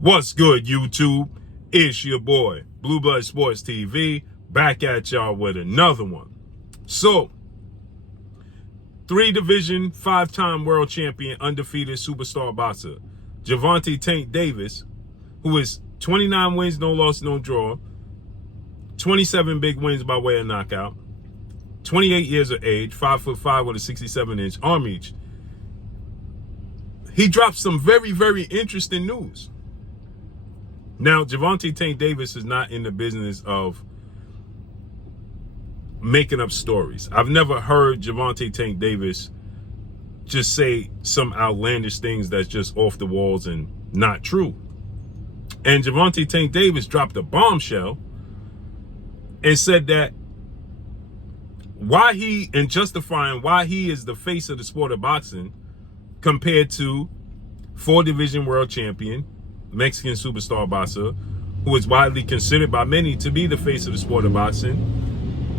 What's good, YouTube? It's your boy, Blue Blood Sports TV, back at y'all with another one. So, 3-division, 5-time world champion, undefeated superstar boxer, Gervonta Tank Davis, who is 29 wins, no loss, no draw, 27 big wins by way of knockout, 28 years of age, 5'5" with a 67-inch arm reach. He dropped some very, very interesting news. Now, Gervonta Tank Davis is not in the business of making up stories. I've never heard Gervonta Tank Davis just say some outlandish things that's just off the walls and not true. And Gervonta Tank Davis dropped a bombshell and said that justifying why he is the face of the sport of boxing compared to 4-division world champion, Mexican superstar boxer, who is widely considered by many to be the face of the sport of boxing,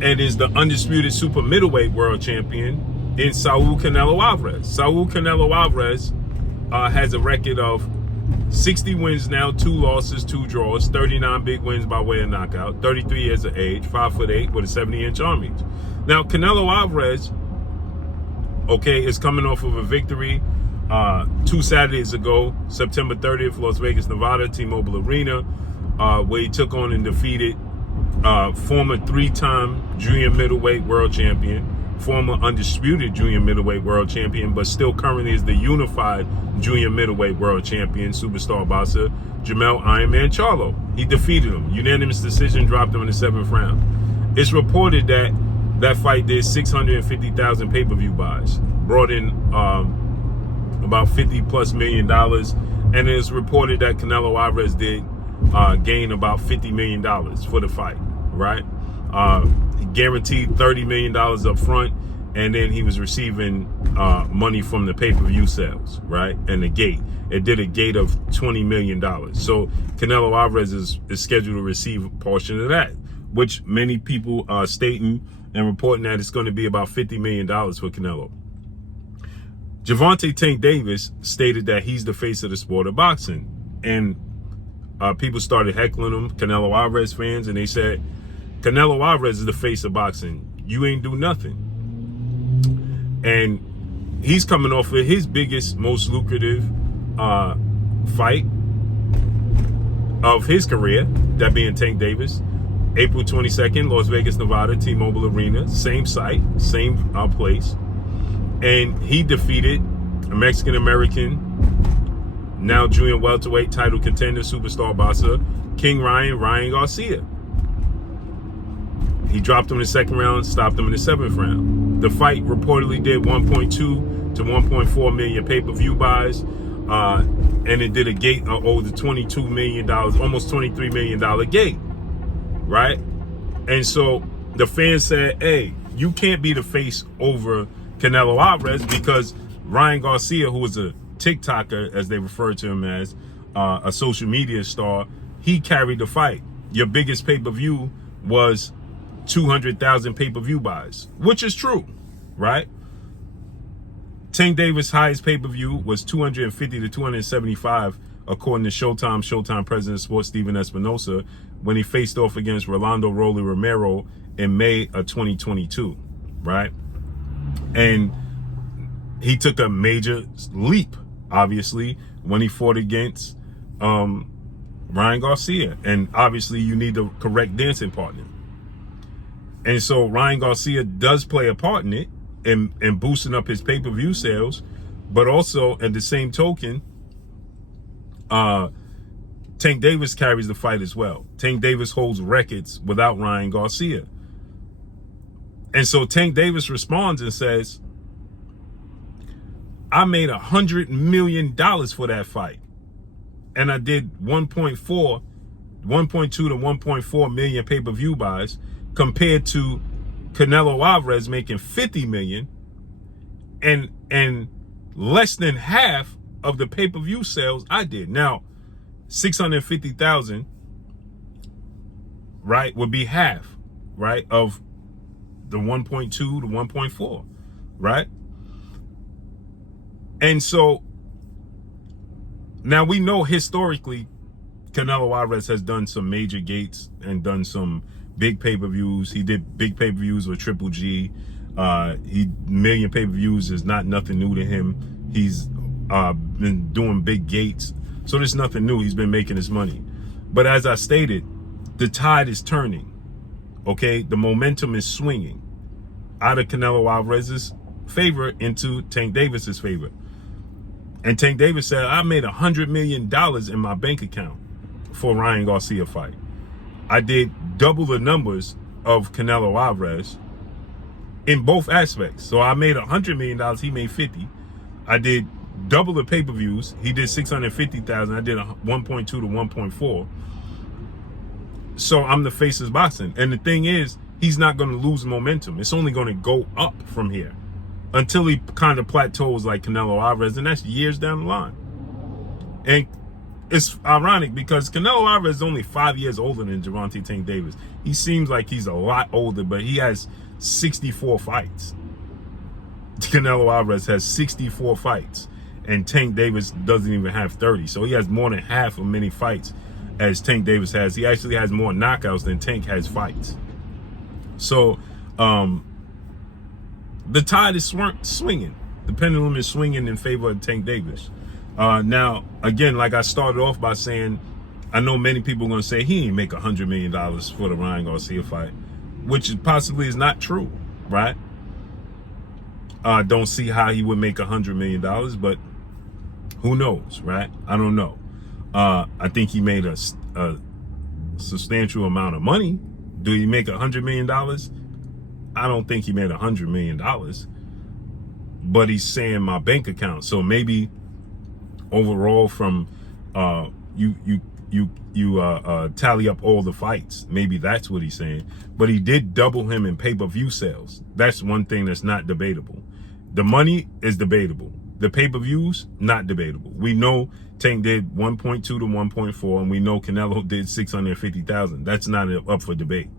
and is the undisputed super middleweight world champion in Saul Canelo Alvarez. Saul Canelo Alvarez has a record of 60 wins now, 2 losses, 2 draws, 39 big wins by way of knockout, 33 years of age, 5'8" with a 70-inch arm reach. Now, Canelo Alvarez, is coming off of a victory 2 Saturdays ago, September 30th, Las Vegas, Nevada, T-Mobile Arena, where he took on and defeated former 3-time junior middleweight world champion, former undisputed junior middleweight world champion, but still currently is the unified junior middleweight world champion, superstar boxer, Jermell Ironman Charlo. He defeated him. Unanimous decision, dropped him in the 7th round. It's reported that that fight did 650,000 pay-per-view buys, brought in about $50+ million, and it is reported that Canelo Alvarez did gain about $50 million for the fight, right? He guaranteed $30 million up front, and then he was receiving money from the pay-per-view sales, right? And the gate. It did a gate of $20 million. So Canelo Alvarez is scheduled to receive a portion of that, which many people are stating and reporting that it's going to be about $50 million for Canelo. Gervonta Tank Davis stated that he's the face of the sport of boxing. And people started heckling him, Canelo Alvarez fans, and they said, Canelo Alvarez is the face of boxing. You ain't do nothing. And he's coming off of his biggest, most lucrative fight of his career, that being Tank Davis. April 22nd, Las Vegas, Nevada, T-Mobile Arena, same site, same place. And he defeated a Mexican-American, now junior welterweight title contender, superstar boxer, King Ryan Garcia. He dropped him in the 2nd round, stopped him in the 7th round. The fight reportedly did 1.2 to 1.4 million pay-per-view buys, and it did a gate of over $22 million, almost $23 million gate, right? And so the fans said, hey, you can't be the face over Canelo Alvarez because Ryan Garcia, who was a TikToker, as they refer to him as, a social media star, he carried the fight. Your biggest pay-per-view was 200,000 pay-per-view buys, which is true, right? Tank Davis' highest pay-per-view was 250 to 275, according to Showtime president of sports Steven Espinosa, when he faced off against Rolando Rolly Romero in May of 2022, right? And he took a major leap, obviously, when he fought against Ryan Garcia. And obviously, you need the correct dancing partner. And so Ryan Garcia does play a part in it, and boosting up his pay-per-view sales. But also, at the same token, Tank Davis carries the fight as well. Tank Davis holds records without Ryan Garcia. And so Tank Davis responds and says, I made $100 million for that fight. And I did 1.2 to 1.4 million pay-per-view buys compared to Canelo Alvarez making 50 million and less than half of the pay-per-view sales I did. Now, 650,000, right, would be half, right, of the 1.2 to 1.4, right? And so now we know historically Canelo Alvarez has done some major gates and done some big pay-per-views. He did big pay-per-views with Triple G. Million pay-per-views is not nothing new to him. He's been doing big gates. So there's nothing new. He's been making his money. But as I stated, the tide is turning. Okay? The momentum is swinging out of Canelo Alvarez's favor into Tank Davis's favor. And Tank Davis said, I made $100 million in my bank account for Ryan Garcia fight. I did double the numbers of Canelo Alvarez in both aspects. So I made $100 million. He made 50. I did double the pay-per-views. He did 650,000. I did 1.2 to 1.4. So I'm the face of boxing. And the thing is, he's not going to lose momentum. It's only going to go up from here until he kind of plateaus like Canelo Alvarez, and that's years down the line. And it's ironic because Canelo Alvarez is only 5 years older than Gervonta Tank Davis. He seems like he's a lot older, but he has 64 fights. Canelo Alvarez has 64 fights, and Tank Davis doesn't even have 30. So he has more than half as many fights as Tank Davis has. He actually has more knockouts than Tank has fights. So, the tide is swinging. The pendulum is swinging in favor of Tank Davis. Now, again, like I started off by saying, I know many people are going to say he ain't make $100 million for the Ryan Garcia fight, which possibly is not true, right? Don't see how he would make $100 million, but who knows, right? I don't know. I think he made a substantial amount of money. Do he make $100 million? I don't think he made $100 million, but he's saying my bank account. So maybe overall from you tally up all the fights, maybe that's what he's saying. But he did double him in pay-per-view sales. That's one thing that's not debatable. The money is debatable. The pay-per-views, not debatable. We know Tank did 1.2 to 1.4, and we know Canelo did 650,000. That's not up for debate.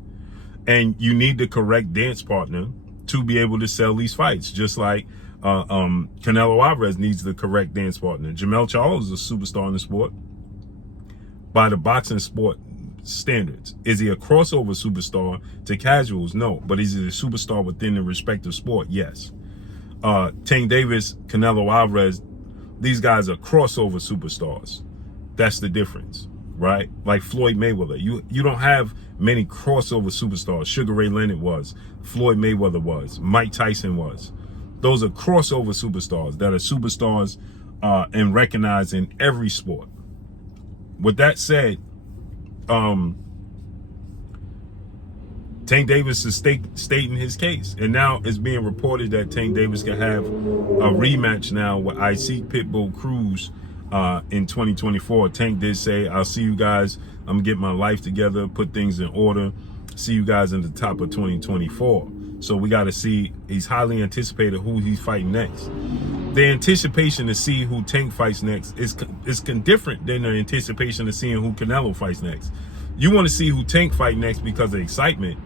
And you need the correct dance partner to be able to sell these fights, just like Canelo Alvarez needs the correct dance partner. Jamel Charles is a superstar in the sport by the boxing sport standards. Is he a crossover superstar to casuals? No. But is he a superstar within the respective sport? Yes. Tank Davis, Canelo Alvarez, these guys are crossover superstars. That's the difference, right? Like Floyd Mayweather. You don't have many crossover superstars. Sugar Ray Leonard was. Floyd Mayweather was. Mike Tyson was. Those are crossover superstars that are superstars and recognized in every sport. With that said, Tank Davis is stating his case. And now it's being reported that Tank Davis can have a rematch now with IC Pitbull Cruz in 2024. Tank did say, I'll see you guys. I'm going to get my life together, put things in order. See you guys in the top of 2024. So we got to see. He's highly anticipated who he's fighting next. The anticipation to see who Tank fights next is different than the anticipation of seeing who Canelo fights next. You want to see who Tank fight next because of excitement.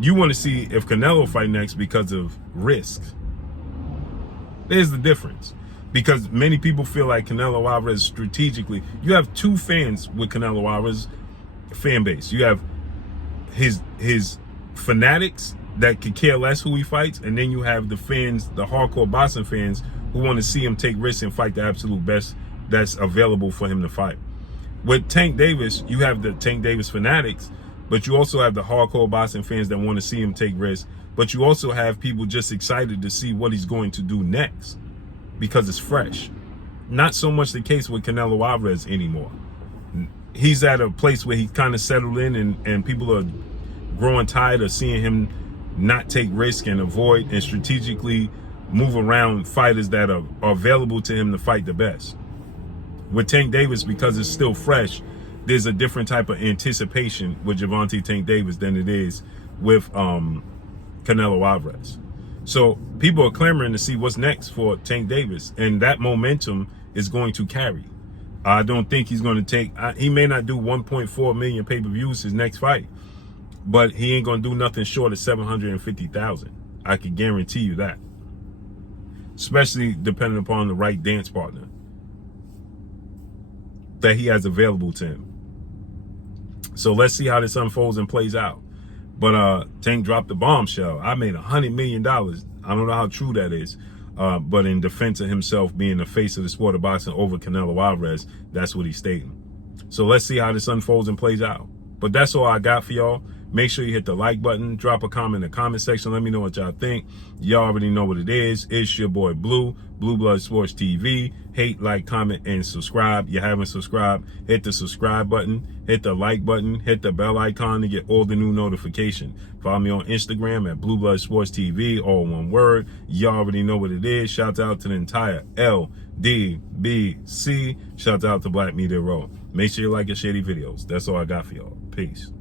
You want to see if Canelo fight next because of risk. There's the difference. Because many people feel like Canelo Alvarez strategically, you have two fans with Canelo Alvarez fan base. You have his fanatics that could care less who he fights, and then you have the fans, the hardcore boxing fans, who want to see him take risks and fight the absolute best that's available for him to fight. With Tank Davis, you have the Tank Davis fanatics, but you also have the hardcore boxing fans that want to see him take risks, but you also have people just excited to see what he's going to do next because it's fresh. Not so much the case with Canelo Alvarez anymore. He's at a place where he's kind of settled in, and people are growing tired of seeing him not take risk and avoid and strategically move around fighters that are available to him to fight the best. With Tank Davis, because it's still fresh, there's a different type of anticipation with Gervonta Tank Davis than it is with Canelo Alvarez. So people are clamoring to see what's next for Tank Davis, and that momentum is going to carry. I don't think he's going to take, he may not do 1.4 million pay-per-views his next fight, but he ain't going to do nothing short of 750,000. I can guarantee you that. Especially depending upon the right dance partner. that he has available to him. So let's see how this unfolds and plays out. But Tank dropped the bombshell. I made $100 million. I don't know how true that is. But in defense of himself being the face of the sport of boxing over Canelo Alvarez, that's what he's stating. So let's see how this unfolds and plays out. But that's all I got for y'all. Make sure you hit the like button. Drop a comment in the comment section. Let me know what y'all think. Y'all already know what it is. It's your boy Blue, Blue Blood Sports TV. Hate, like, comment, and subscribe. You haven't subscribed, hit the subscribe button. Hit the like button. Hit the bell icon to get all the new notifications. Follow me on Instagram at Blue Blood Sports TV, all one word. Y'all already know what it is. Shout out to the entire LDBC. Shout out to Black Media Row. Make sure you like and share these videos. That's all I got for y'all. Peace.